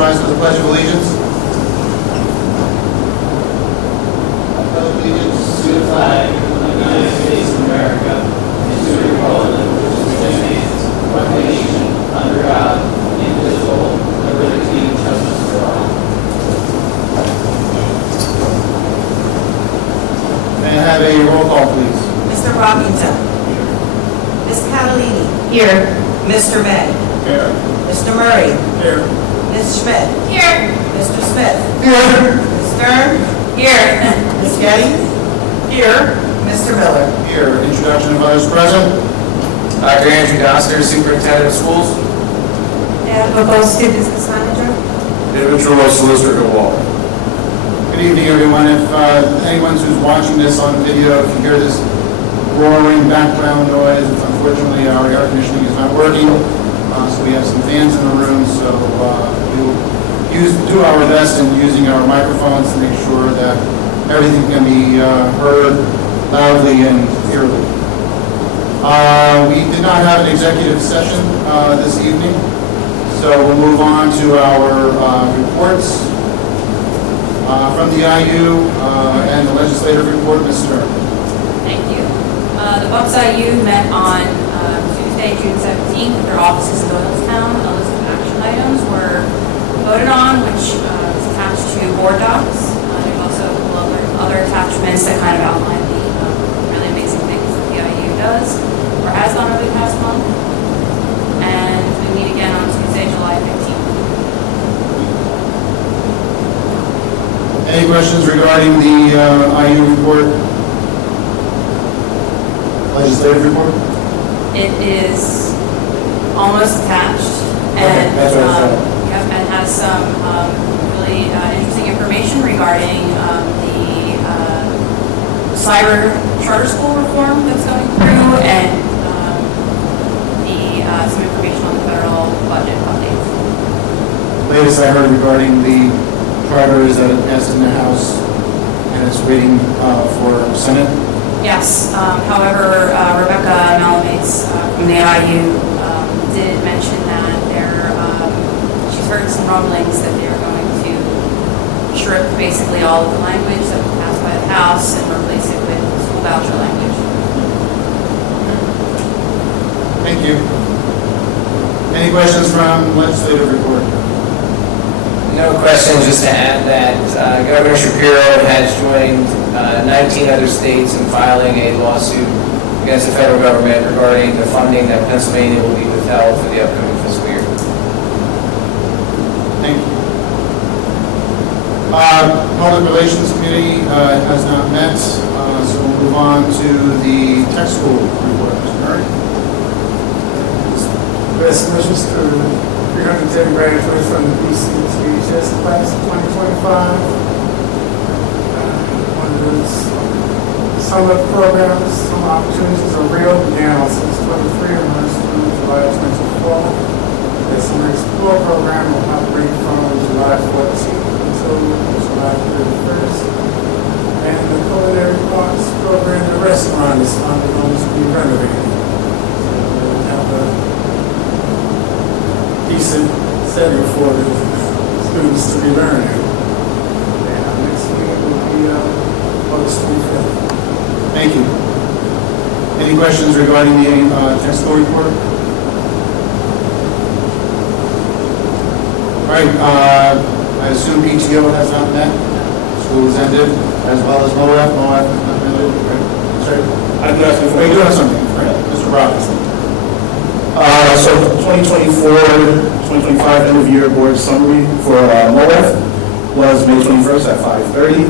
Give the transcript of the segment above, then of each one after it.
rise for the Pledge of Allegiance. I pledge allegiance to the flag of the United States of America and to the republic which stands one nation under God, indivisible, with liberty and justice for all. May I have a roll call, please? Mr. Robinson. Ms. Catalini. Here. Mr. May. Here. Mr. Murray. Here. Ms. Schmidt. Here. Mr. Smith. Here. Ms. Stern. Here. Ms. Getty. Here. Mr. Miller. Here. Introduction of others present. Dr. Andrew Doster, Superintendent of Schools. And Boboski, Business Manager. Individual Solicitor Wall. Good evening, everyone. If anyone who's watching this on video, if you hear this roaring background noise, unfortunately our air conditioning is not working, so we have some fans in the room. So we will do our best in using our microphones to make sure that everything can be heard loudly and clearly. We did not have an executive session this evening, so we'll move on to our reports. From the IU and the legislative report, Ms. Stern. Thank you. The Bucks IU met on Tuesday, June 17th at their offices in Doylestown. A list of action items were voted on, which is attached to board docs. There's also a couple other attachments that kind of outline the really amazing things that the IU does or has done over the past month. And we meet again on Tuesday, July 15th. Any questions regarding the IU report? Legislative report? It is almost attached, and that's what I thought. and has some really interesting information regarding the cyber charter school reform that's going through, and some information on the federal budget updates. Latest I heard regarding the charter is that it passed in the House and it's waiting for Senate. Yes. However, Rebecca Malamates from the IU did mention that she's heard some rumblings that they're going to strip basically all of the language that was passed by the House and replace it with school voucher language. Thank you. Any questions from legislative report? No questions, just to add that Governor Shapiro has joined 19 other states in filing a lawsuit against the federal government regarding the funding that Pennsylvania will be withheld for the upcoming fiscal year. Thank you. Public Relations Committee has not met, so we'll move on to the tech school report. Mr. Murray? Best wishes to 310 graduates from the BCTHS class of 2025. One of those summer programs, some opportunities are real, began on 6/23 and runs through July 24. The Summer Explore program will operate from July 14th until July 31st. And the Culinary Arts program, the restaurant is going to be renovated. So we'll have a decent setting for the students to be learning. And our next meeting will be August 25th. Thank you. Any questions regarding the tech school report? All right, I assume PTO has not met. School is ended, as well as MOAF. MOAF has not ended. Right. Sorry. I do have something. Oh, you do have something. Right. Mr. Robinson. So 2024-2025 end of year board summary for MOAF was May 21st at 5:30.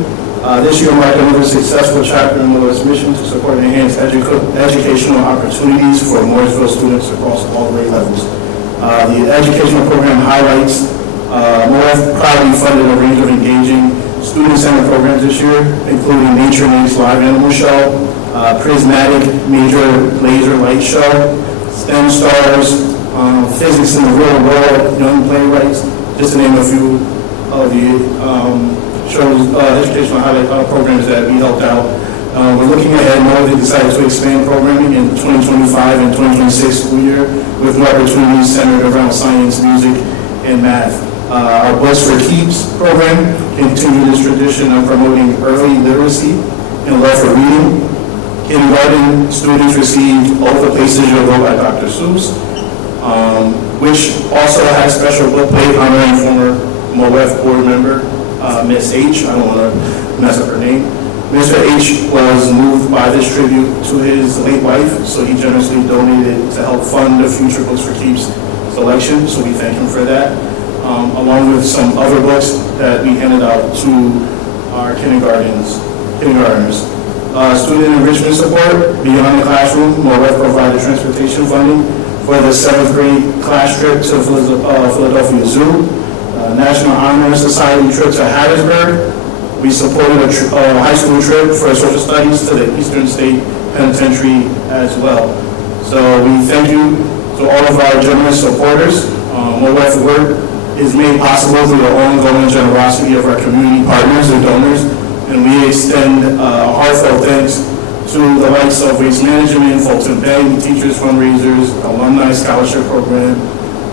This year marked another successful chapter in MOAF's mission to support and enhance educational opportunities for Morrisville students across all grade levels. The educational program highlights MOAF proudly funded a range of engaging student-centered programs this year, including Nature Names Live Animal Show, Prismatic Major Laser Light Show, STEM Stars, Physics in the Real World, Young Playwrights, just to name a few of the shows, educational highlight programs that we helped out. We're looking ahead. MOAF decided to expand programming in 2025 and 2026 school year with more opportunities centered around science, music, and math. Our Books for Keeps program continue this tradition of promoting early literacy and love for reading. Kindergarten students received All the Places You'll Go by Dr. Seuss, which also has special book plate honoring former MOEF board member, Miss H. I don't want to mess up her name. Mr. H was moved by this tribute to his late wife, so he generously donated to help fund the future Books for Keeps selection, so we thank him for that, along with some other books that we handed out to our kindergartners. Student enrichment support, beyond the classroom, MOEF provided transportation funding for the 7th grade class trip to Philadelphia Zoo, National Honor Society trip to Harrisburg. We supported a high school trip for social studies to the Eastern State Penitentiary as well. So we thank you to all of our generous supporters. MOEF work is made possible through the ongoing generosity of our community partners and donors, and we extend heartfelt thanks to the likes of Waste Management, Fulton Bank, Teachers Fundraisers, Alumni Scholarship Program,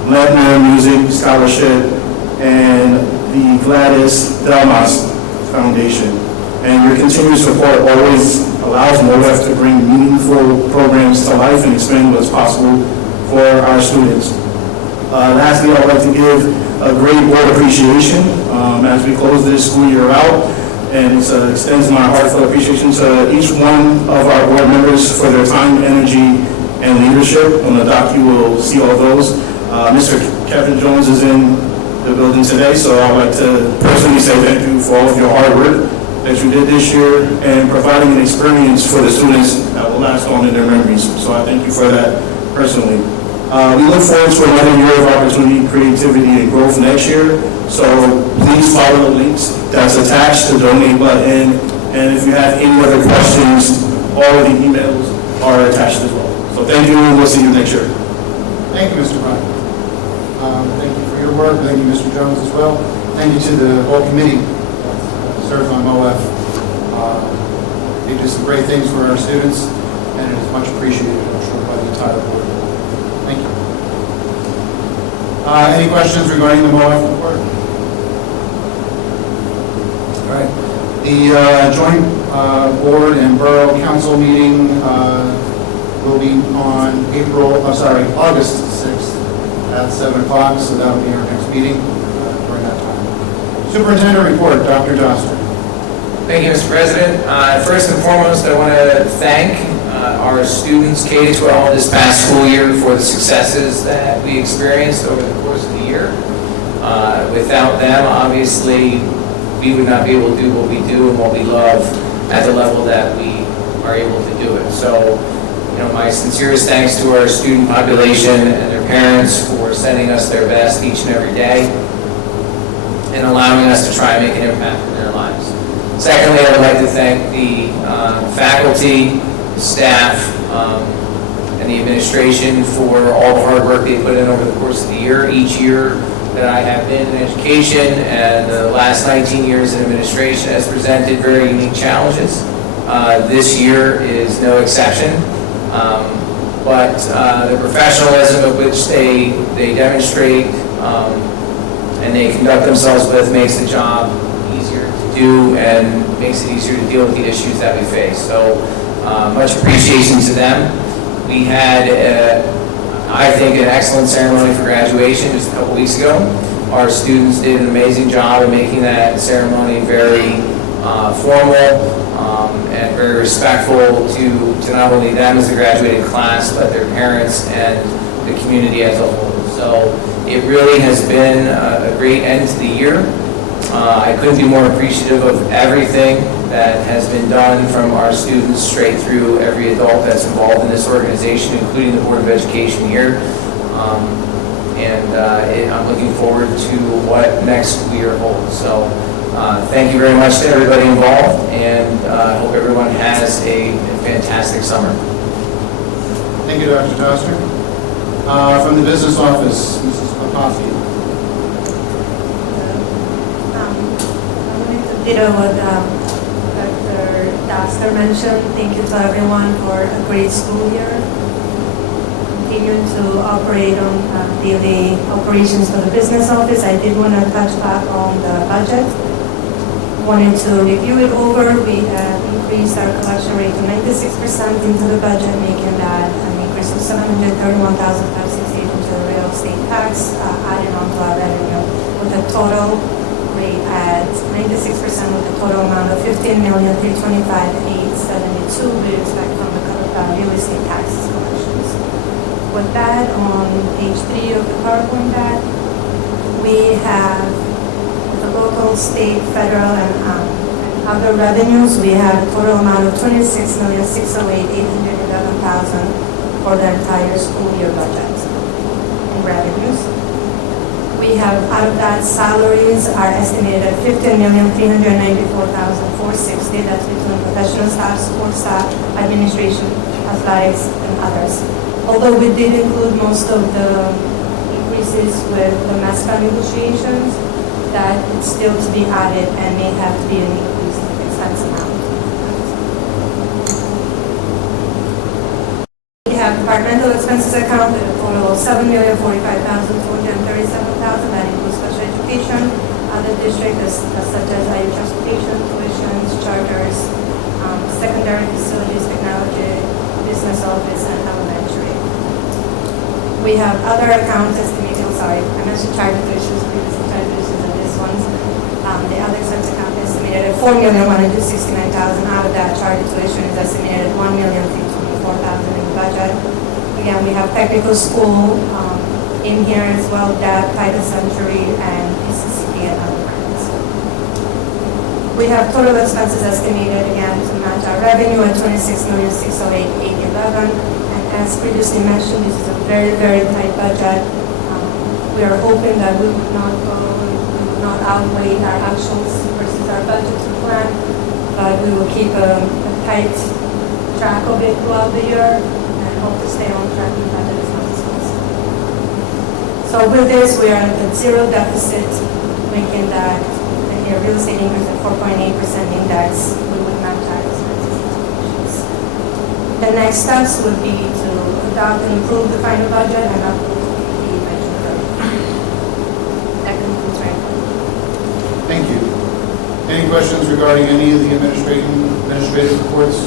Ledner Music Scholarship, and the Gladys Delmas Foundation. And your continued support always allows MOEF to bring meaningful programs to life and expand what's possible for our students. Lastly, I would like to give a great board appreciation as we close this school year out, and it extends my heartfelt appreciation to each one of our board members for their time, energy, and leadership. On the doc, you will see all those. Mr. Kevin Jones is in the building today, so I'd like to personally say thank you for all of your hard work that you did this year and providing an experience for the students that will last on in their memories. So I thank you for that personally. We look forward to another year of opportunity, creativity, and growth next year. So please follow the links that's attached to the donate button. And if you have any other questions, all of the emails are attached as well. So thank you, and we'll see you next year. Thank you, Mr. Brown. Thank you for your work. Thank you, Mr. Jones, as well. Thank you to the whole committee that serves on MOEF. They do some great things for our students, and it is much appreciated, I'm sure, by the entire board. Thank you. Any questions regarding the MOEF report? All right. The joint board and borough council meeting will be on August 6th at 7 o'clock, so that will be our next meeting during that time. Superintendent report, Dr. Doster. Thank you, Mr. President. First and foremost, I want to thank our students, K-12, this past school year for the successes that we experienced over the course of the year. Without them, obviously, we would not be able to do what we do and what we love at the level that we are able to do it. So, my sincerest thanks to our student population and their parents for sending us their best each and every day and allowing us to try and make an impact in their lives. Secondly, I would like to thank the faculty, the staff, and the administration for all the hard work they put in over the course of the year. Each year that I have been in education and the last 19 years in administration has presented very unique challenges. This year is no exception. But the professionalism of which they demonstrate and they conduct themselves with makes the job easier to do and makes it easier to deal with the issues that we face. So much appreciation to them. We had, I think, an excellent ceremony for graduation just a couple weeks ago. Our students did an amazing job in making that ceremony very formal and very respectful to not only them as the graduating class, but their parents and the community as a whole. So it really has been a great end to the year. I couldn't be more appreciative of everything that has been done from our students straight through every adult that's involved in this organization, including the Board of Education here. I'm looking forward to what next school year holds. So thank you very much to everybody involved, and I hope everyone has a fantastic summer. Thank you, Dr. Doster. From the business office, Mrs. Popovsky. What Dr. Doster mentioned. Thank you to everyone for a great school year. continue to operate on daily operations for the business office. I did want to touch back on the budget. Wanted to review it over. We have increased our collection rate to 96% into the budget, making that an increase of $731,568 into the real estate tax, adding on to our revenue with a total rate at 96% with a total amount of $15,325,872 we expect from the real estate taxes collections. With that, on page 3 of the PowerPoint deck, we have the local, state, federal, and other revenues. We have a total amount of $26,608,811,000 for the entire school year budget in revenues. We have, out of that, salaries are estimated at $15,394,460. That's between professional staff, support staff, administration, athletics, and others. Although we did include most of the increases with the MASPA negotiations, that it's still to be added and may have to be an increased expense amount. We have departmental expenses account with a total of $7,045,237,000. That includes special education, other districts such as IU transportation, tuitions, charters, secondary facilities, technology, business office, and elementary. We have other accounts estimated, I mentioned charter tuitions, previously charter tuitions, and this one's, the other expense account estimated at $4,169,000. Out of that, charter tuition is estimated at $1,324,000 in the budget. Again, we have technical school in here as well, DAP, Title Century, and PCCP and other grants. We have total expenses estimated, again, to match our revenue at $26,608,811. And as previously mentioned, this is a very, very tight budget. We are hoping that we would not outweigh our actuals versus our budget to plan, but we will keep a tight track of it throughout the year and hope to stay on track with budget as much as possible. So with this, we are at a zero deficit, making that the real estate increase at 4.8% index, we would match our expenses. The next steps would be to adopt and approve the final budget and approve the mentioned earlier. That concludes my report. Thank you. Any questions regarding any of the administrative reports?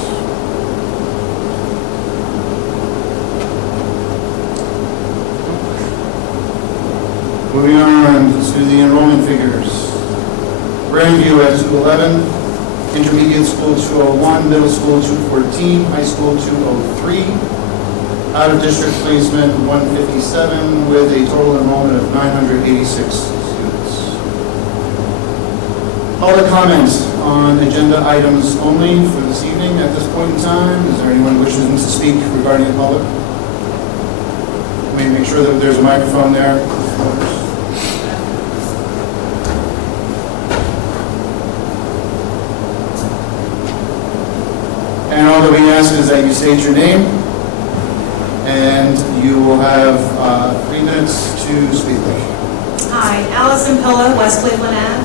Moving on to the enrollment figures. Grandview at 211, intermediate school 201, middle school 214, high school 203. Out of district placement 157 with a total enrollment of 986 students. Public comments on agenda items only for this evening at this point in time. Is there anyone wishing to speak regarding the public? Let me make sure that there's a microphone there. And all that we ask is that you state your name, and you will have 3 minutes to speak. Hi, Allison Pilla, West Cleveland Ave.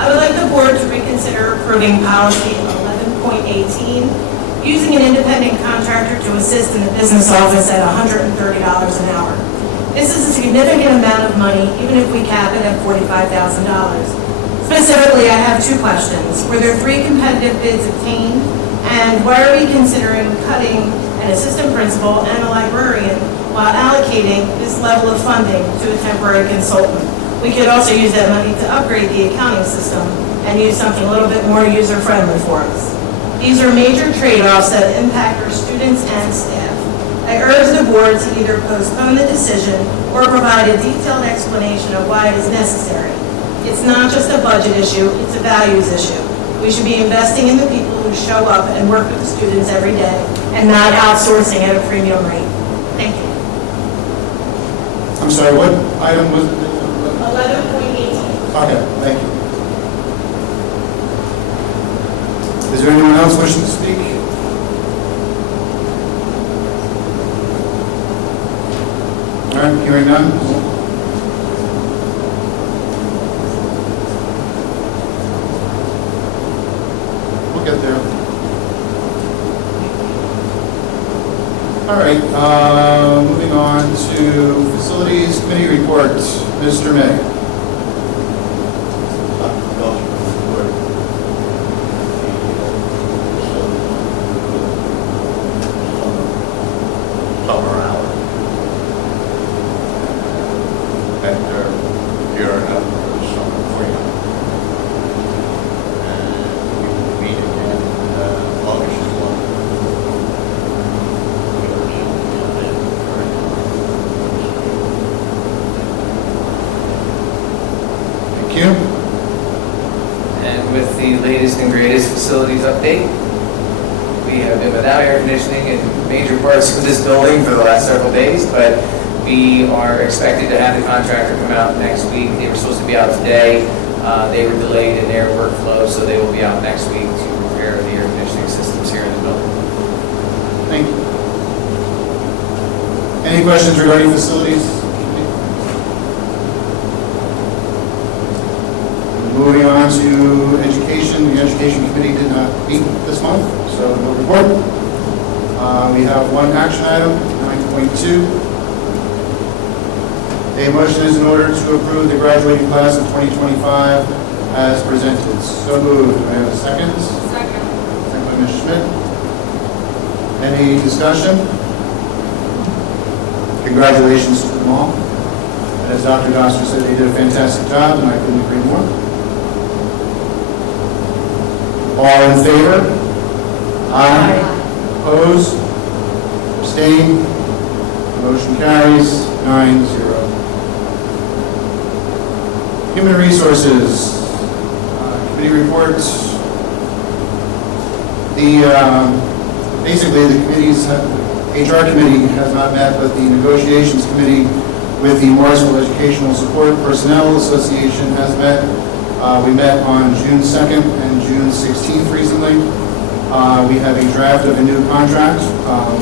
I would like the board to reconsider approving policy 11.18, using an independent contractor to assist in the business office at $130 an hour. This is a significant amount of money, even if we cap it at $45,000. Specifically, I have 2 questions. Were there 3 competitive bids obtained? And why are we considering cutting an assistant principal and a librarian while allocating this level of funding to a temporary consultant? We could also use that money to upgrade the accounting system and use something a little bit more user-friendly for us. These are major trade-offs that impact our students and staff. I urge the board to either postpone the decision or provide a detailed explanation of why it is necessary. It's not just a budget issue, it's a values issue. We should be investing in the people who show up and work with the students every day and not outsourcing at a premium rate. Thank you. I'm sorry, what item was it? 11.18. Okay, thank you. Is there anyone else wishing to speak? All right, hearing none. We'll get there. All right, moving on committee reports. Mr. May. Summer hour. And here are having the summer free. And we will meet again August 1. Thank you. And with the latest and greatest facilities update, we have been without air conditioning in major parts of this building for the last several days, but we are expected to have the contractor come out next week. They were supposed to be out today. They were delayed in their workflow, so they will be out next week to repair the air conditioning systems here in the building. Thank you. Any questions regarding facilities? Moving on to education. The education committee did not meet this month, so no report. We have one action item, 9.2. A motion is in order to approve the graduating class of 2025 as presented. So moved. Do I have a second? Second. Second by Ms. Schmidt. Any discussion? Congratulations to them all. As Dr. Doster said, they did a fantastic job, and I couldn't agree more. All in favor? Aye. Opposed? Abstained? Motion carries 9-0. Human Resources Committee reports. Basically, the committee's HR committee has not met, but the negotiations committee with the Morrisville Educational Support Personnel Association has met. We met on June 2nd and June 16th recently. We have a draft of a new contract,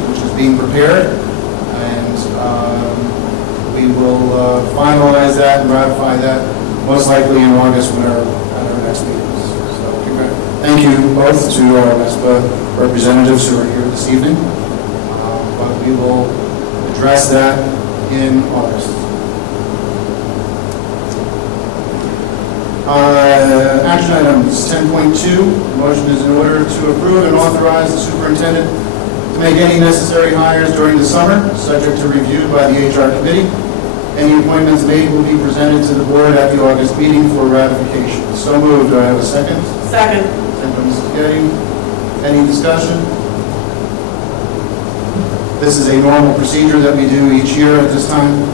which is being prepared, and we will finalize that and ratify that most likely in August when at our next meetings. So, thank you both to our NESPA representatives who are here this evening, but we will address that in August. Action items 10.2, motion is in order to approve and authorize the superintendent to make any necessary hires during the summer, subject to review by the HR committee. Any appointments made will be presented to the board at the August meeting for ratification. So moved. Do I have a second? Second. Second by Mrs. Getty. Any discussion? This is a normal procedure that we do each year at this time.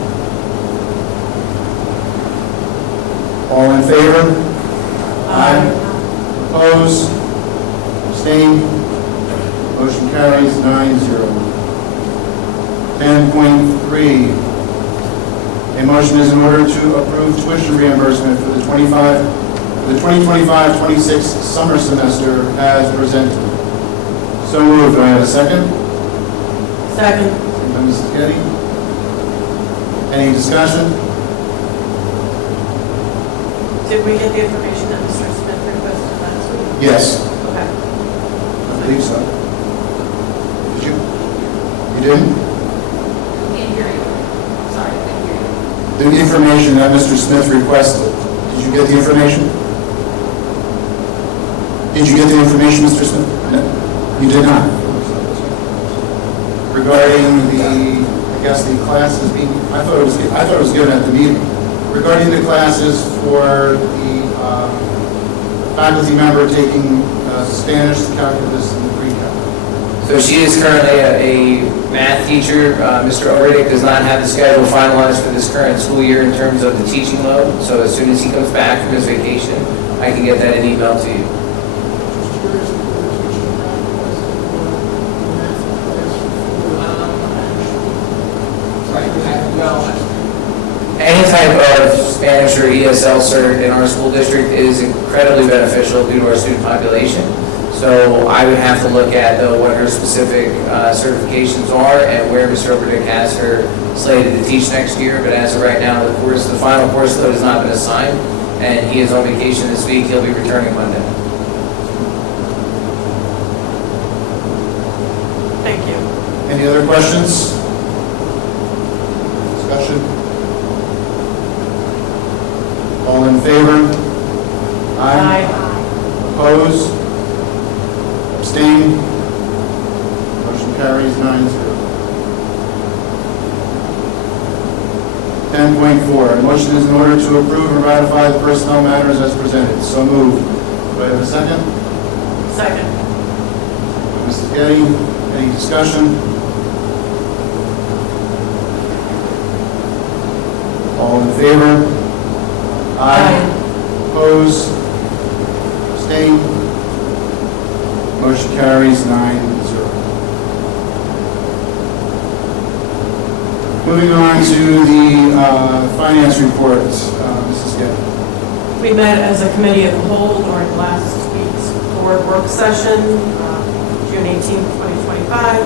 All in favor? Aye. Opposed? Abstained? Motion carries 9-0. 10.3. A motion is in order to approve tuition reimbursement for the 2025-26 summer semester as presented. So moved. Do I have a second? Second. Second by Mrs. Getty. Any discussion? Did we get the information that Mr. Smith requested last week? Yes. Okay. I believe so. Did you? You didn't? Can't hear you. Sorry, I can't hear you. The information that Mr. Smith requested, did you get the information? Did you get the information, Mr. Smith? No. You did not? Regarding the, I guess the classes being, I thought it was given at the meeting. Regarding the classes for the faculty member taking Spanish, calculus, and pre-calc. So she is currently a math teacher. Mr. Ulrich does not have the schedule finalized for this current school year in terms of the teaching load. So as soon as he comes back from his vacation, I can get that in email to you. Any type of Spanish or ESL cert in our school district is incredibly beneficial due to our student population. So I would have to look at what her specific certifications are and where Mr. Oberdick has her slated to teach next year. But as of right now, the final course load has not been assigned, and he is on vacation this week. He'll be returning Monday. Thank you. Any other questions? Discussion? in favor? Opposed? Abstained? Motion carries 9-0. 10.4, a motion is in order to approve and ratify the personnel matters as presented. So moved. Do I have a second? Second. Mrs. Getty, any discussion? All in favor? Opposed? Abstained? Motion carries 9-0. Moving on to the finance report, Mrs. Getty. We met as a committee of the whole during last week's board work session, June 18, 2025.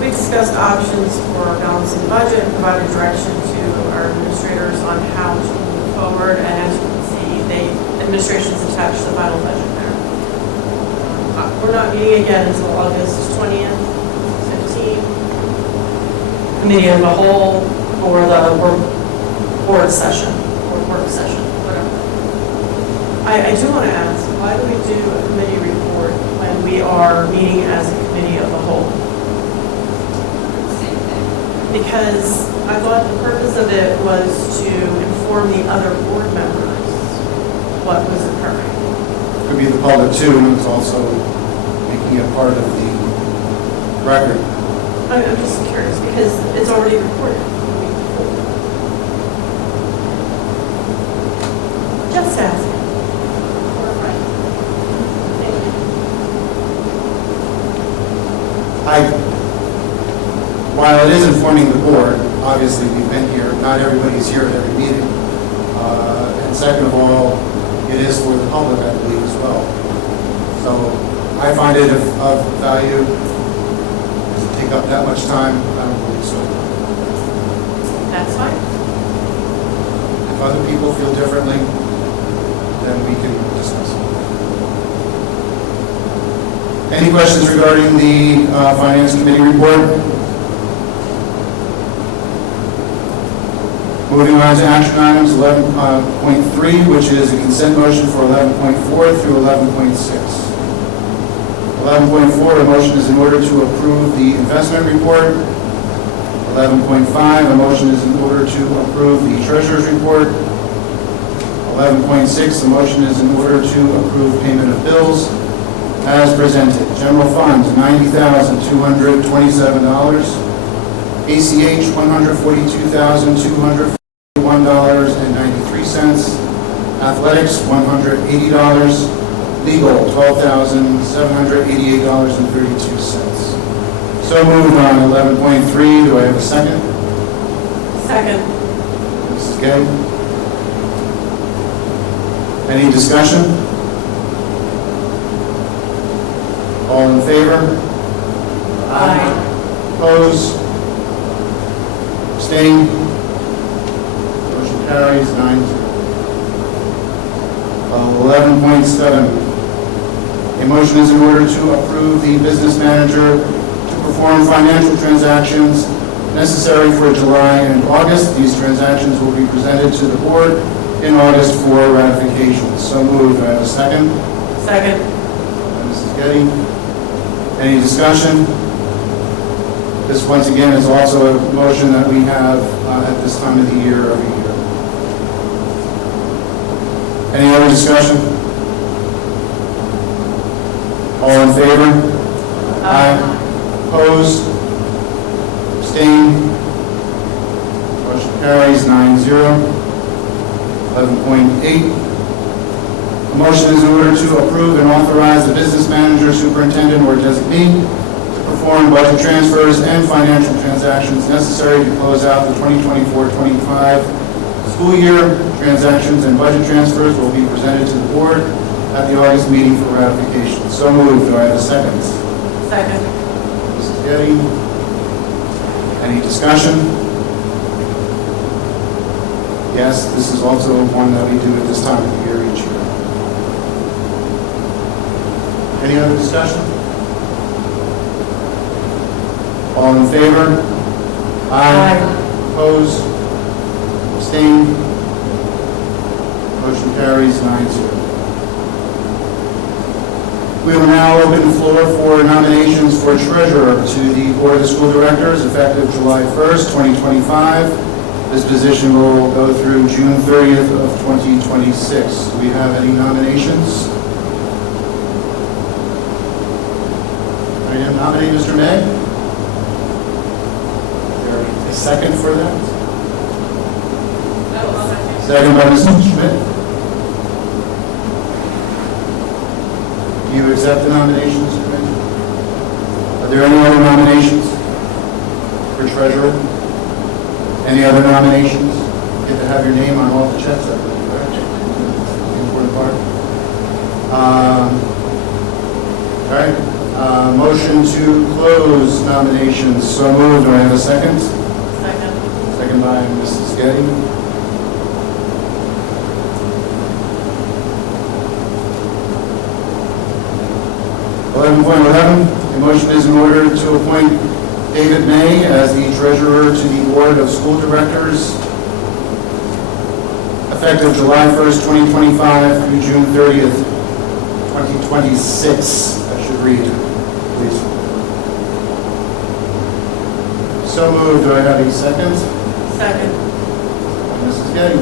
We discussed options for balancing the budget and provided direction to our administrators on how to move forward. And as you can see, the administration's attached the final budget there. We're not meeting again until August 20th, 15. Committee of the whole or the board session or work session, whatever. I do want to ask, why do we do a committee report when we are meeting as a committee of the whole? Because I thought the purpose of it was to inform the other board members what was occurring. Could be the public too, and it's also making it part of the record. I'm just curious because it's already recorded. Just asking. While it is informing the board, obviously we've been here, not everybody's here at every meeting. And second of all, it is for the public, I believe, as well. So I find it of value. Does it take up that much time? I don't believe so. That's fine. If other people feel differently, then we can discuss it. Any questions regarding the Finance Committee report? Moving on to action items 11.3, which is a consent motion for 11.4 through 11.6. 11.4, a motion is in order to approve the investment report. 11.5, a motion is in order to approve the treasurer's report. 11.6, a motion is in order to approve payment of bills as presented. General fund, $90,227. ACH, $142,241.93. Athletics, $180. Legal, $12,788.32. So moved on 11.3. Do I have a second? Second. Mrs. Gay? Any discussion? All in favor? Aye. Opposed? Abstained? Motion carries 9-0. 11.7. A motion is in order to approve the business manager to perform financial transactions necessary for July and August. These transactions will be presented to the board in August for ratification. So moved. Do I have a second? Second. Mrs. Getty. Any discussion? This, once again, is also a motion that we have at this time of the year every year. Any other discussion? All in favor? Aye. Opposed? Abstained? Motion carries 9-0. 11.8. A motion is in order to approve and authorize the business manager, superintendent, or designee to perform budget transfers and financial transactions necessary to close out the 2024-25 school year. Transactions and budget transfers will be presented to the board at the August meeting for ratification. So moved. Do I have a second? Second. Mrs. Getty. Any discussion? Yes, this is also one that we do at this time of the year each year. Any other discussion? All in favor? Aye. Opposed? Abstained? Motion carries 9-0. We will now open the floor for nominations for treasurer to the Board of School Directors effective July 1st, 2025. This position will go through June 30th of 2026. Do we have any nominations? I nominate Mr. May. Is there a second for that? Second by Mrs. Schmidt. Do you accept the nomination, Mr. May? Are there any other nominations for treasurer? Any other nominations? You get to have your name on all the checks, I believe, right? Important part. All right. Motion to close nominations. So moved. Do I have a second? Second. Second by Mrs. Getty. The motion is in order to appoint David May as the treasurer to the Board of School Directors effective July 1st, 2025 through June 30th, 2026. That should read, please. So moved. Do I have a second? Second. Mrs. Getty.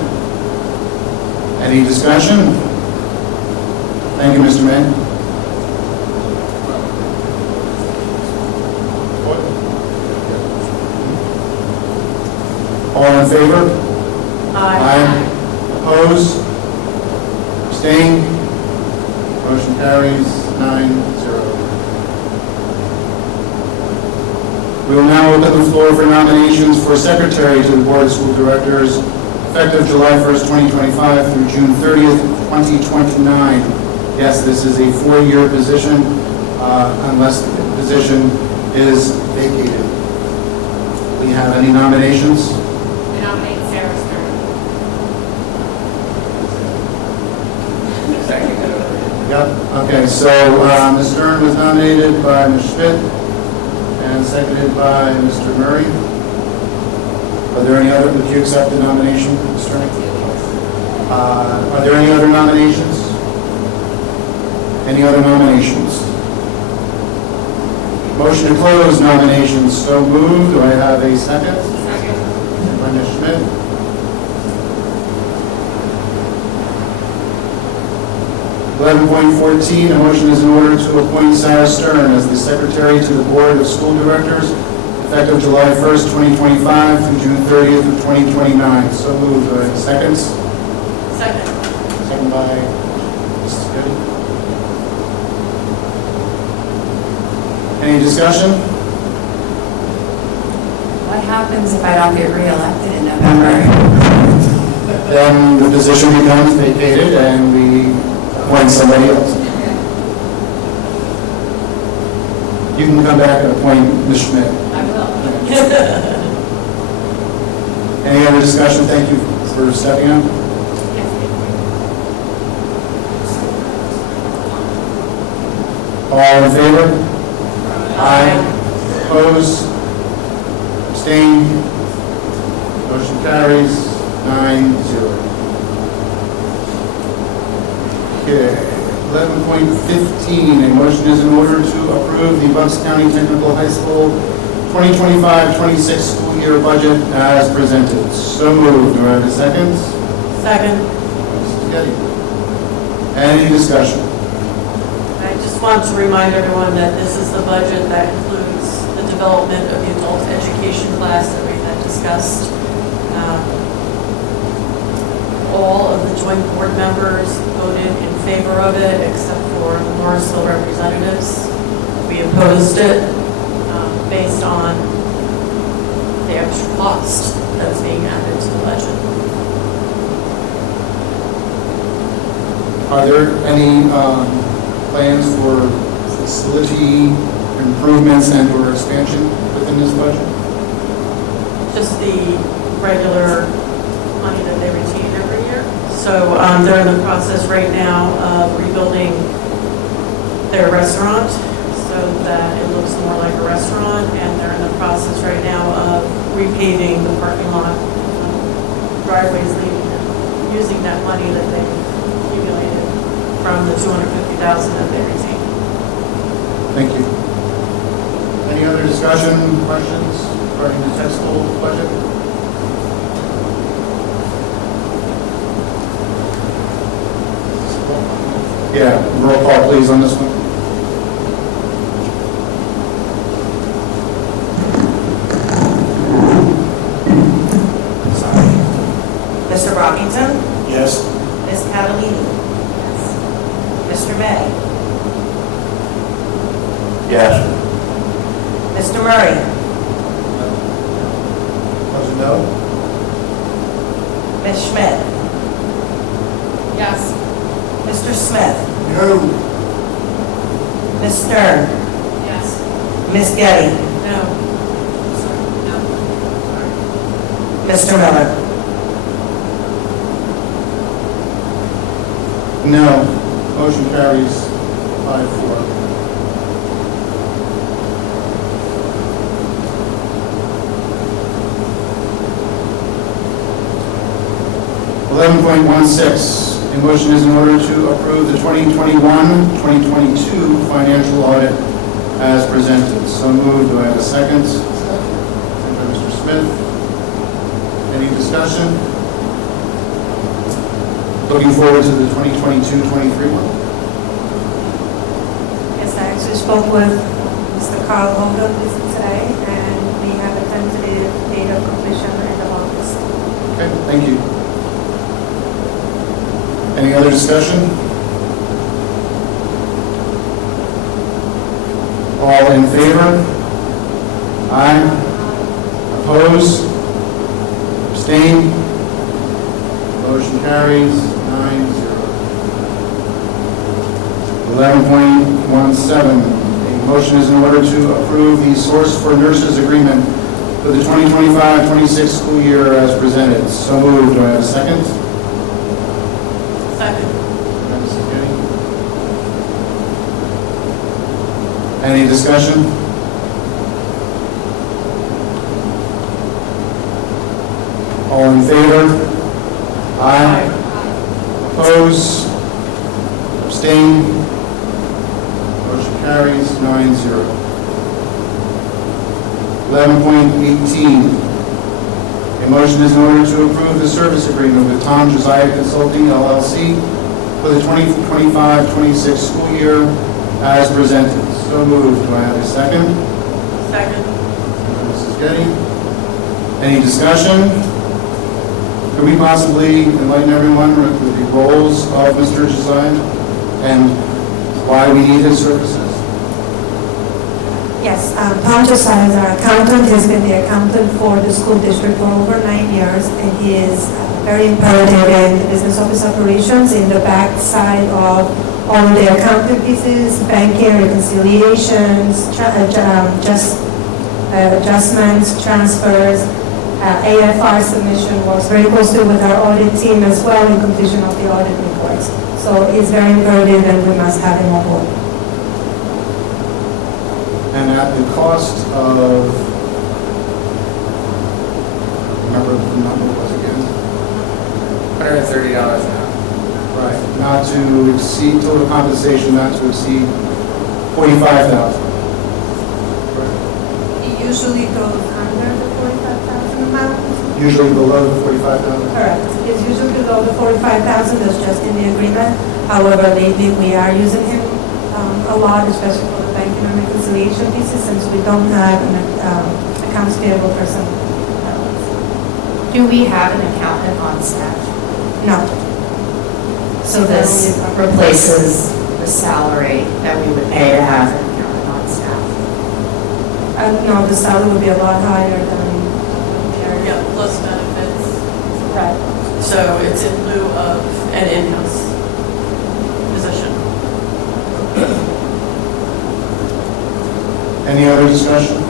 Any discussion? Thank you, Mr. May. All in favor? Aye. Opposed? Abstained? Motion carries 9-0. We will now open the floor for nominations for secretary to the Board of School Directors effective July 1st, 2025 through June 30th, 2029. Yes, this is a 4-year position unless the position is vacated. We have any nominations? I nominate Sarah Stern. Yep. Okay, so Ms. Stern was nominated by Ms. Schmidt and seconded by Mr. Murray. Are there any other, would you accept the nomination, Ms. Stern? Are there any other nominations? Any other nominations? Motion to close nominations. So moved. Do I have a second? Second. By Ms. Schmidt. .14, a motion is in order to appoint Sarah Stern as the secretary to the Board of School Directors effective July 1st, 2025 through June 30th of 2029. So moved. Do I have a second? Second. Second by Mrs. Goody. Any discussion? What happens if I don't get reelected in November? Then the position becomes vacated and we appoint somebody else. You can come back and appoint Ms. Schmidt. I will. Any other discussion? Thank you for stepping up. All in favor? Aye. Opposed? Abstained? Motion carries 9-0. Okay, 11.15, a motion is in order to approve the Bucks County Technical High School 2025-26 school year budget as presented. So moved. Do I have a second? Second. Mrs. Getty. Any discussion? I just want to remind everyone that this is the budget that includes the development of the adult education class that we had discussed. All of the joint board members voted in favor of it, except for the Morrisville representatives. We opposed it based on the extra cost that's being added to the budget. Are there any plans for facility improvements and or expansion within this budget? Just the regular money that they retain every year. So they're in the process right now of rebuilding their restaurant so that it looks more like a restaurant, and they're in the process right now of repaving the parking lot, driveways leading in. using that money that they accumulated from the $250,000 that they retained. Thank you. Any other discussion, questions regarding the textile budget? Yeah, roll call please on this one. Mr. Brockington? Yes. Ms. Catalini? Mr. May? Yes. Mr. Murray? Opposed, no? Ms. Schmidt? Yes. Mr. Smith? No. Ms. Stern? Yes. Ms. Getty? No. Mr. Miller? No. Motion carries 5-4. $11.16, a motion is in order to approve the 2021-2022 financial audit as presented. So moved. Do I have a second? Second by Mr. Smith. Any discussion? Looking forward to the 2022-23 one. Yes, I actually spoke with Mr. Carl Hogan today, and we have a tentative date of completion end of August. Okay, thank you. Any other discussion? All in favor? Aye. Oppose? Abstain? Motion carries 9-0. 11.17, a motion is in order to approve the source for nurses agreement for the 2025-26 school year as presented. So moved. Do I have a second? Second. Any discussion? All in favor? Aye. Oppose? Abstain? Motion carries 9-0. 11.18. A motion is in order to approve the service agreement with Tom Josiah Consulting LLC for the 2025-26 school year as presented. So moved. Do I have a second? Second. Mrs. Getty. Any discussion? Could we possibly enlighten everyone with the roles of Mr. Josiah and why we need his services? Yes, Tom Josiah is our accountant. He's been the accountant for the school district for over 9 years, and he is very imperative in the business office operations in the back side of all the accounting pieces, banking, reconciliations, adjustments, transfers, AFR submission, works very closely with our audit team as well in completion of the audit reports. So it's very imperative and we must have him on board. And at the cost of, remember the number was again? $130 an hour. Right. Not to exceed, total compensation not to exceed $45,000. He usually goes under the 45,000 amount. Usually below the $45,000. Correct. It's usually below the 45,000, that's just in the agreement. However, lately we are using him a lot, especially for the banking and reconciliation pieces, since we don't have an accounts payable person. Do we have an accountant on staff? No. So this replaces the salary that we would pay to have an accountant on staff? No, the salary would be a lot higher than Yeah, plus benefits. Right. So it's in lieu of an in-house position. Any other discussion? I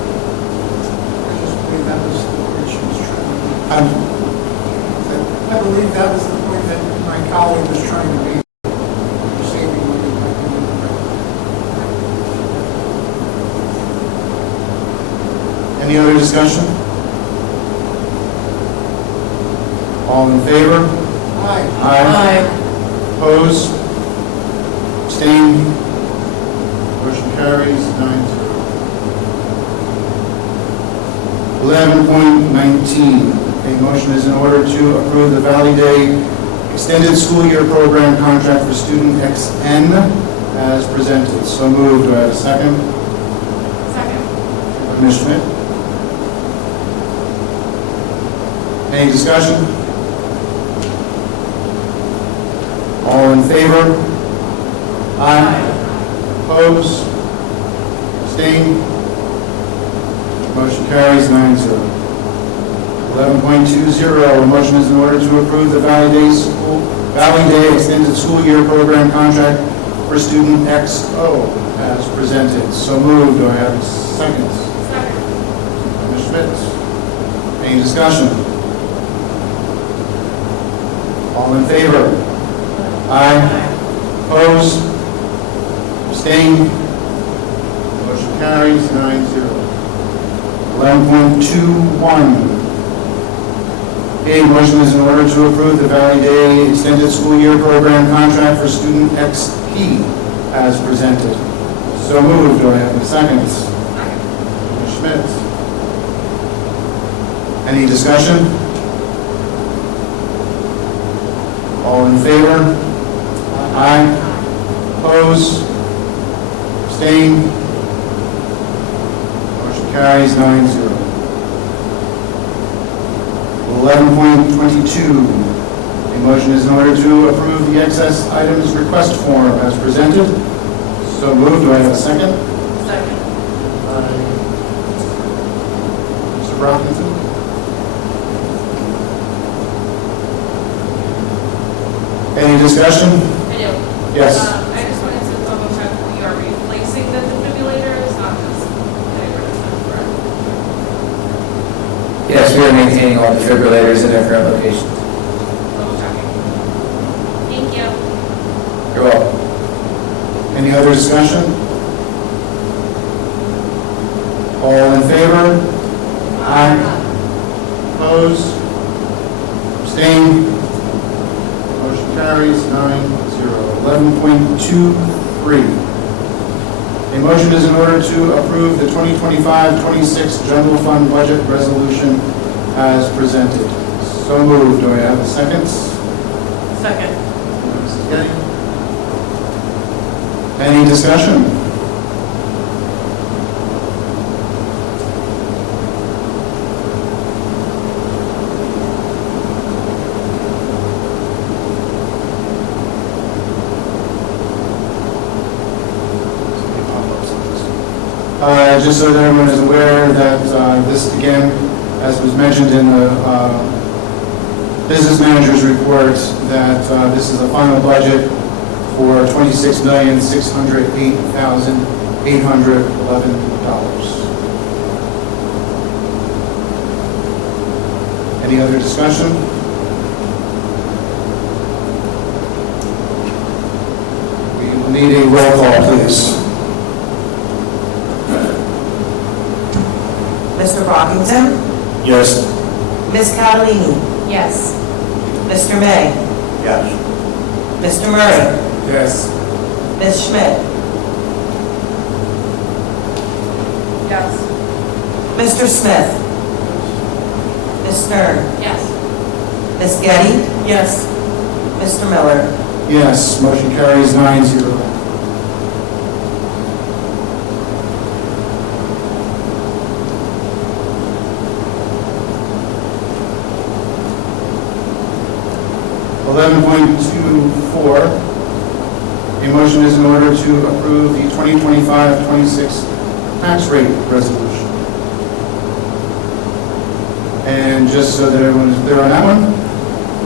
just believe that was the point she was trying to make. I believe that was the point that my colleague was trying to make. Saving money by doing it right. Any other discussion? All in favor? Aye. Opposed? Abstained? Motion carries 9-0. 11.19. A motion is in order to approve the Valley Day Extended School Year Program Contract for Student XN as presented. So moved. Do I have a second? Second. Ms. Schmidt? Any discussion? All in favor? Aye. Opposed? Abstained? Motion carries 9-0. 11.20, a motion is in order to approve the Valley Day Extended School Year Program Contract for Student XO as presented. So moved. Do I have a second? Second. Ms. Schmidt? Any discussion? All in favor? Aye. Opposed? Abstained? Motion carries 9-0. 11.21. A motion is in order to approve the Valley Day Extended School Year Program Contract for Student XP as presented. So moved. Do I have a second? Ms. Schmidt? Any discussion? All in favor? Aye. Opposed? Abstained? Motion carries 9-0. 11.22. A motion is in order to approve the excess items request form as presented. So moved. Do I have a second? Second. Mr. Brockington? Any discussion? I do. Yes. I just wanted to double check, we are replacing the defibrillator, it's not just getting rid of them, correct? Yes, we are maintaining all defibrillators in their current location. Double checking. Thank you. You're welcome. Any other discussion? All in favor? Aye. Opposed? Abstained? Motion carries 9-0. 11.23. A motion is in order to approve the 2025-26 general fund budget resolution as presented. So moved. Do I have a second? Second. Mrs. Getty? Any discussion? Just so that everyone is aware that this, again, as was mentioned in the business manager's report, that this is a final budget for $26,608,811. Any other discussion? We will need a roll call, please. Mr. Brockington? Yes. Ms. Catalini? Yes. Mr. May? Yes. Mr. Murray? Yes. Ms. Schmidt? Yes. Mr. Smith? Ms. Stern? Yes. Ms. Getty? Yes. Mr. Miller? Yes, motion carries 9-0. $11.24. A motion is in order to approve the 2025-26 tax rate resolution. And just so that everyone is clear on that one,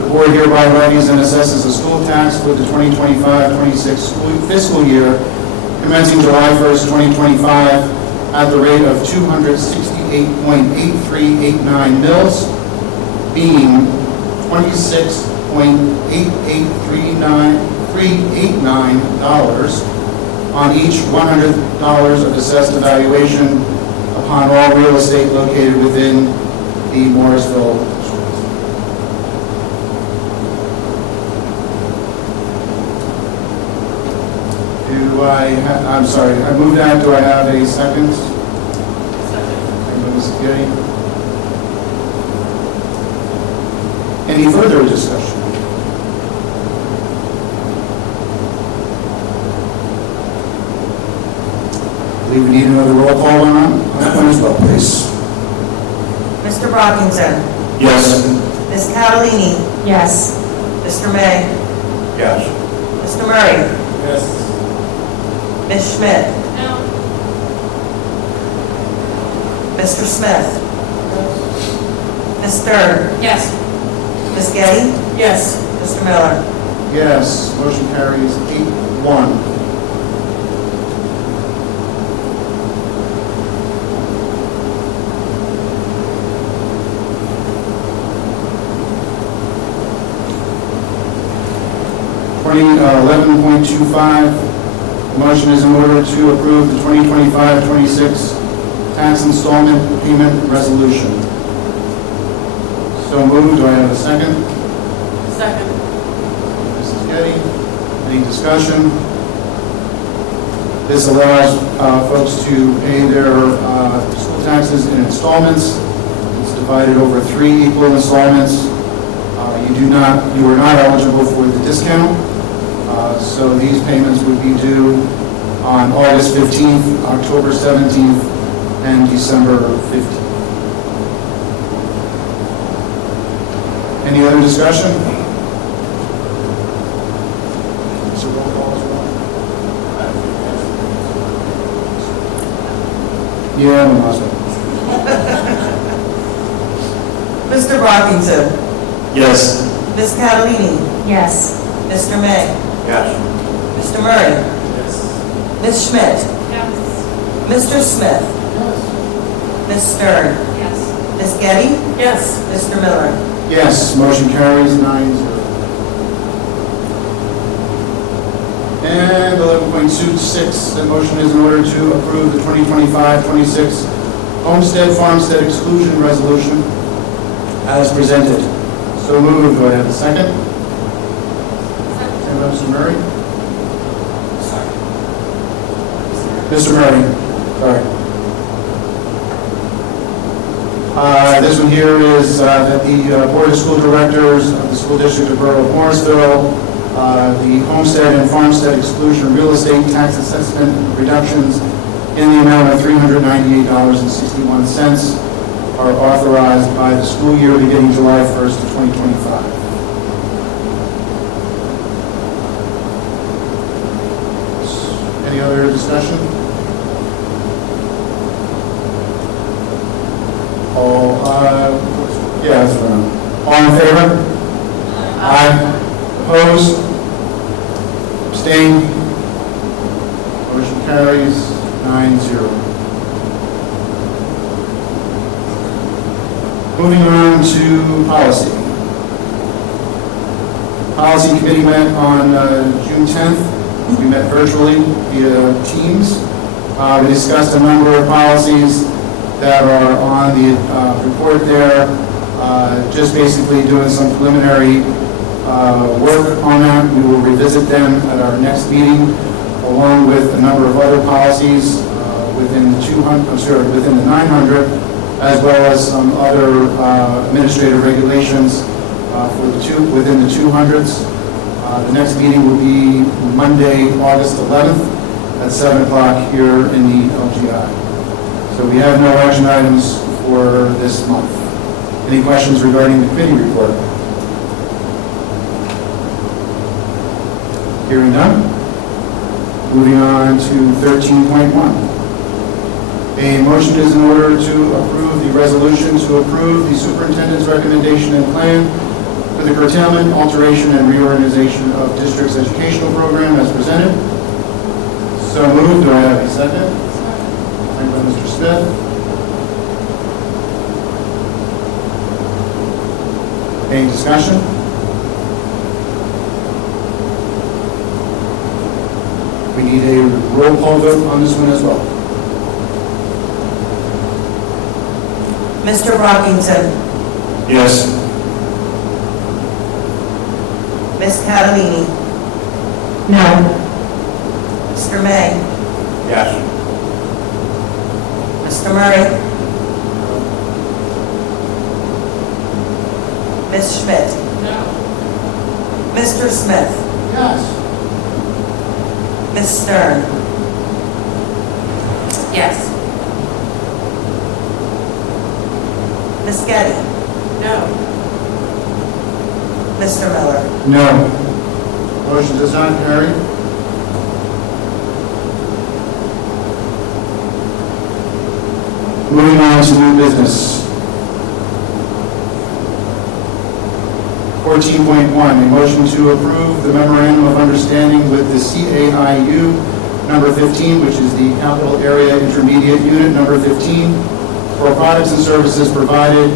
the board hereby levies and assesses a school tax for the 2025-26 fiscal year commencing July 1st, 2025 at the rate of 268.8389 mils, being $26.88389 on each $100 of assessed evaluation upon all real estate located within the Morrisville district. I'm sorry, I moved that, do I have a second? Second. Second by Mrs. Getty. Any further discussion? I believe we need another roll call on that one as well, please. Mr. Brockington, Yes. Ms. Catalini, Yes. Mr. May, Yes. Mr. Murray, Yes. Ms. Schmidt, No. Mr. Smith, Ms. Stern, Yes. Ms. Getty, Yes. Mr. Miller. Yes, motion carries 8-1. Twenty 11.25, motion is in order to approve the 2025-26 tax installment payment resolution. So moved. Do I have a second? Second. Mrs. Getty, any discussion? This allows folks to pay their school taxes in installments. It's divided over 3 equal installments. You are not eligible for the discount. So these payments would be due on August 15th, October 17th, and December 15th. Any other discussion? Is there roll call as well? Yeah, I'm awesome. Mr. Brockington, Yes. Ms. Catalini, Yes. Mr. May, Yes. Mr. Murray, Yes. Ms. Schmidt, Yes. Mr. Smith, Ms. Stern, Yes. Ms. Getty, Yes. Mr. Miller. Yes, motion carries 9-0. And 11.26, the motion is in order to approve the 2025-26 Homestead Farmstead Exclusion Resolution as presented. So moved. Do I have a second? Second by Mr. Murray. Mr. Murray, sorry. This one here is that the Board of School Directors of the School District of Borough of Morrisville, the homestead and farmstead exclusion real estate tax assessment reductions in the amount of $398.61 are authorized by the school year beginning July 1st of 2025. Any other discussion? All, yeah, that's fine. All in favor? Aye. Opposed? Abstained? Motion carries 9-0. Moving on to policy. Policy Committee met on June 10th. We met virtually via Teams. We discussed a number of policies that are on the report there, just basically doing some preliminary work on that. We will revisit them at our next meeting, along with a number of other policies within the 900, as well as some other administrative regulations within the 200s. The next meeting will be Monday, August 11th at 7 o'clock here in the LGI. So we have no action items for this month. Any questions regarding the committee report? Hearing none. Moving on to 13.1. A motion is in order to approve the resolution to approve the superintendent's recommendation and plan for the curtailment, alteration, and reorganization of district's educational program as presented. So moved. Do I have a second? Second by Mr. Smith. Any discussion? We need a roll call vote on this one as well. Mr. Brockington, Yes. Ms. Catalini, No. Mr. Mr. May? Yes. Mr. Murray? Ms. Schmidt? No. Mr. Smith? Yes. Ms. Stern? Yes. Ms. Getty? No. Mr. Miller? No. Motion does not carry. Moving on to new business. 14.1, a motion to approve the memorandum of understanding with the CAIU number 15, which is the Capital Area Intermediate Unit number 15, for products and services provided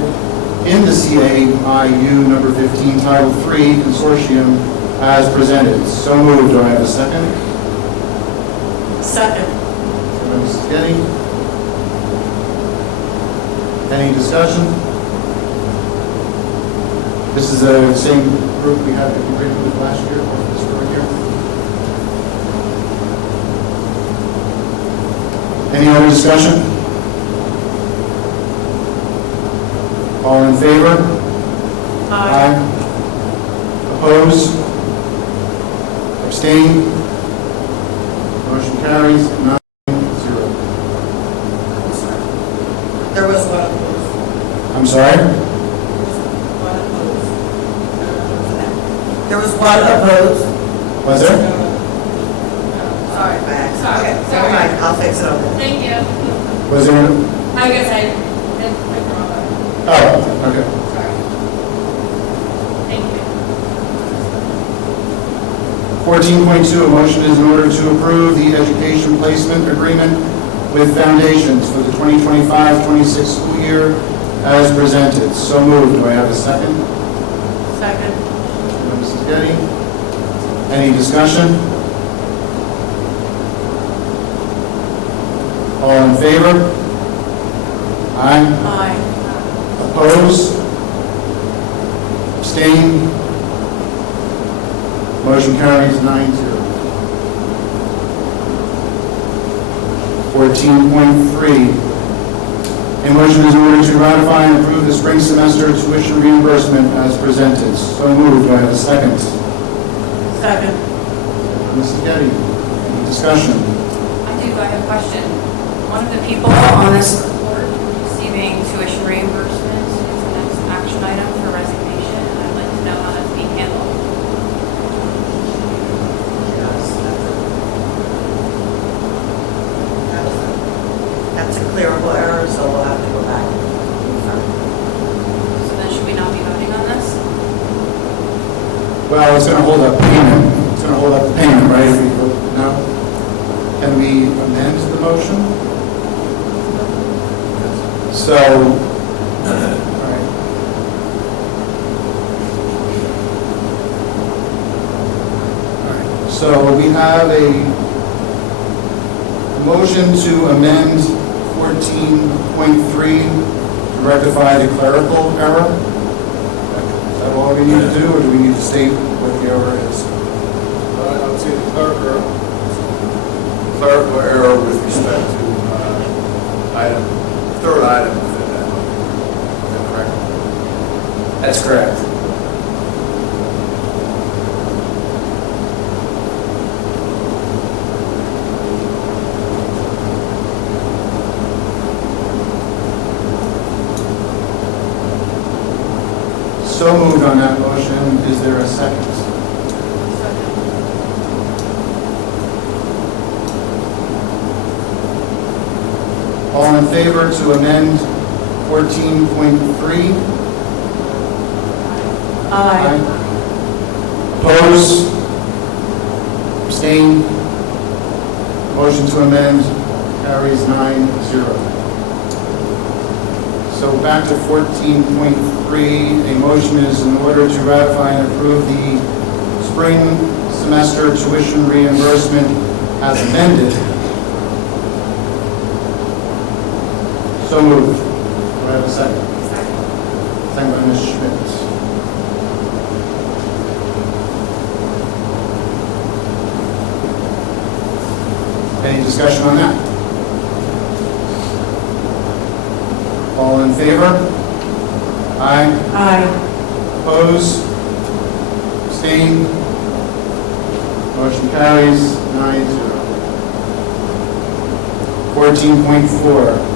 in the CAIU number 15, Title III Consortium as presented. So moved. Do I have a second? Second. Mrs. Getty? Any discussion? This is the same group we had agreement with last year, or this current year. Any other discussion? All in favor? Aye. Opposed? Abstained? Motion carries 9-0. There was one opposed. I'm sorry? There was one opposed. Was there? Sorry, Max. Sorry. Okay, never mind, I'll fix it over. Thank you. Was there? I guess I didn't pick wrong. Oh, okay. Sorry. Thank you. 14.2, a motion is in order to approve the education placement agreement with Foundations for the 2025-26 school year as presented. So moved. Do I have a second? Second. Mrs. Getty? Any discussion? All in favor? Aye. Aye. Opposed? Abstained? Motion carries 9-0. 14.3. A motion is in order to ratify and approve the spring semester tuition reimbursement as presented. So moved. Do I have a second? Second. Mrs. Getty, any discussion? I have a question. One of the people on this report receiving tuition reimbursement is the next action item for resignation, and I'd like to know how that's being handled. That's a clerical error, so we'll have to go back. So then should we not be voting on this? Well, it's going to hold up payment. It's going to hold up the payment, right? If we vote no? Can we amend the motion? So, all right. All right. So we have a motion to amend 14.3 to rectify the clerical error. Is that all we need to do, or do we need to state what the error is? I would say the clerical error with respect to third item within that. Is that correct? That's correct. So moved on that motion. Is there a second? All in favor to amend 14.3? Aye. Oppose? Abstain? Motion to amend carries 9-0. So back to 14.3, a motion is in order to ratify and approve the spring semester tuition reimbursement as amended. So moved. Do I have a second? Second by Ms. Schmidt. Any discussion on that? All in favor? Aye. Aye. Oppose? Abstain? Motion carries 9-0. 14.4.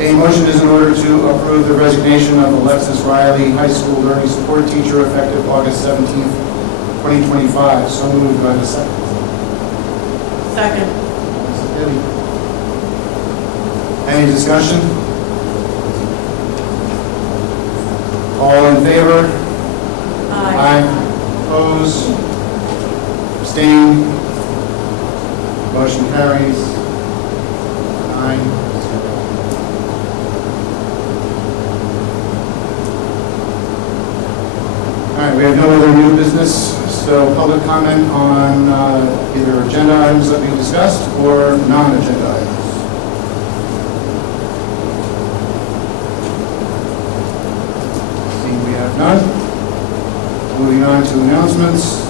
A motion is in order to approve the resignation of Alexis Riley, high school learning support teacher, effective August 17th, 2025. So moved. Do I have a second? Second. Any discussion? All in favor? Aye. Oppose? Abstain? Motion carries 9-0. All right, we have no other new business, so public comment on either agenda items that we discussed or non-agenda items. Seeing we have none. Moving on to announcements.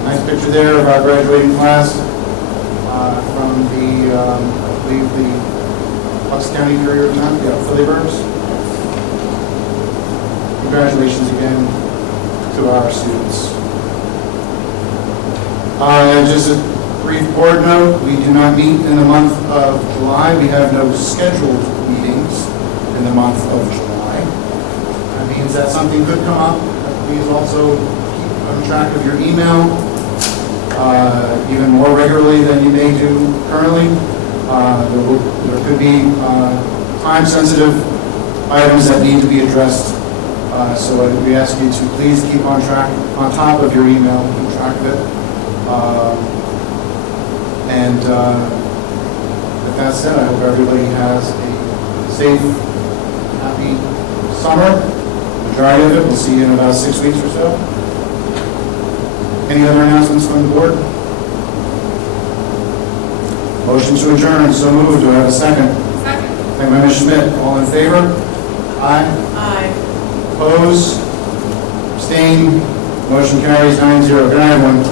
Nice picture there of our graduating class from the, I believe, the Bucks County Career Philly Burbs. Congratulations again to our students. Just a brief board note, we do not meet in the month of July. We have no scheduled meetings in the month of July. That means that something could come up. Please also keep on track of your email, even more regularly than you may do currently. There could be time-sensitive items that need to be addressed. So we ask you to please keep on top of your email, keep track of it. With that said, I hope everybody has a safe, happy summer. Majority of it, we'll see you in about 6 weeks or so. Any other announcements from the board? Motion to adjourn, so moved. Do I have a second? Second. Second by Ms. Schmidt. All in favor? Aye. Aye. Opposed? Abstained? Motion carries 9-0. Good night, everyone.